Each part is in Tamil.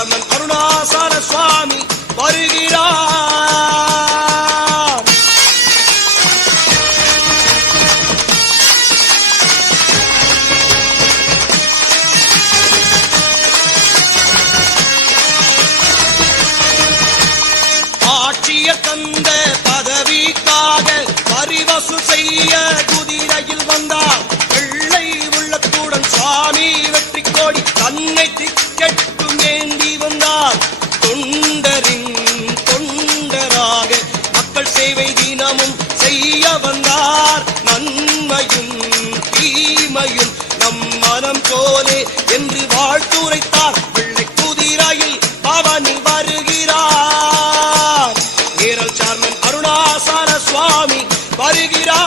பரமன் அருணாசன சுவாமி வருகிறார். ஆட்சிய தந்த பதவிக்காக பரிவசு செய்ய குதிரையில் வந்தார். வெள்ளை உள்ளத்துடன் சுவாமி வெற்றி கோடி தன்னை திக்கெட்டும் வந்தார் தொண்டரின் தொண்டராக மக்கள் சேவை தினமும் செய்ய வந்தார். நன்மையும் தீமையும் நம் மனம் போலே என்று வாழ்த்துரைத்தார். வெள்ளை குதிரையில் பவனி வருகிறார். ஏரல் சார்மன் அருணாசார சுவாமி வருகிறார்.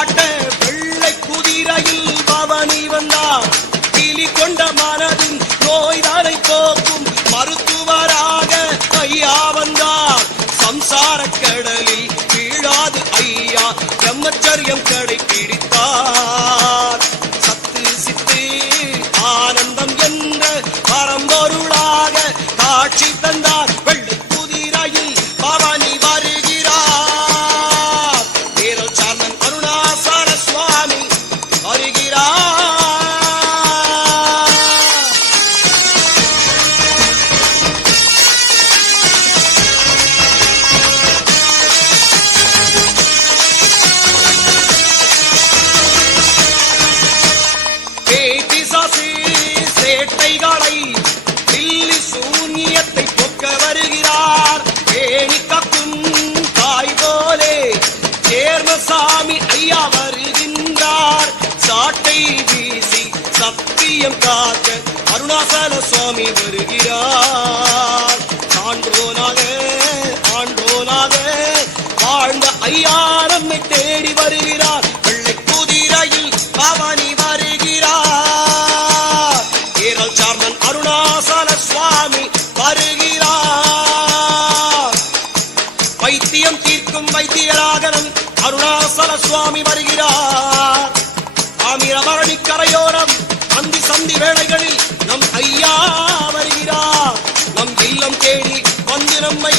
காட்ட வெள்ளை குதிரையில் பவனி வந்தார். கிளி கொண்ட மனதின் நோய்தானை போக்கும் மருத்துவராக ஐயா வந்தார். சம்சார கடலில் வீழாது ஐயா பிரம்மச்சரியம் கடைபிடித்தார். சத்து சித்து ஆனந்தம் என்ற பரம்பொருளாக காட்சி தந்த சேர்மசாமி ஐயா வருகின்றார். சாட்டை வீசி சத்தியம் காக்க அருணாசல சுவாமி வருகிறார். ஆண்டோனாக ஆண்டோனாக வாழ்ந்த ஐயா நம்மை தேடி வருகிறார். வெள்ளை குதிரையில் பவனி வருகிறார். கேரள் சார்மன் அருணாசல சுவாமி வருகிறார். வைத்தியம் தீர்க்கும் வைத்தியராக நம் அருணாசல சுவாமி வருகிறார். ஆமிரமரணி கரையோரம் அந்தி சந்தி வேளைகளில் நம் ஐயா வருகிறார். நம் இல்லம் தேடி வந்து நம்மை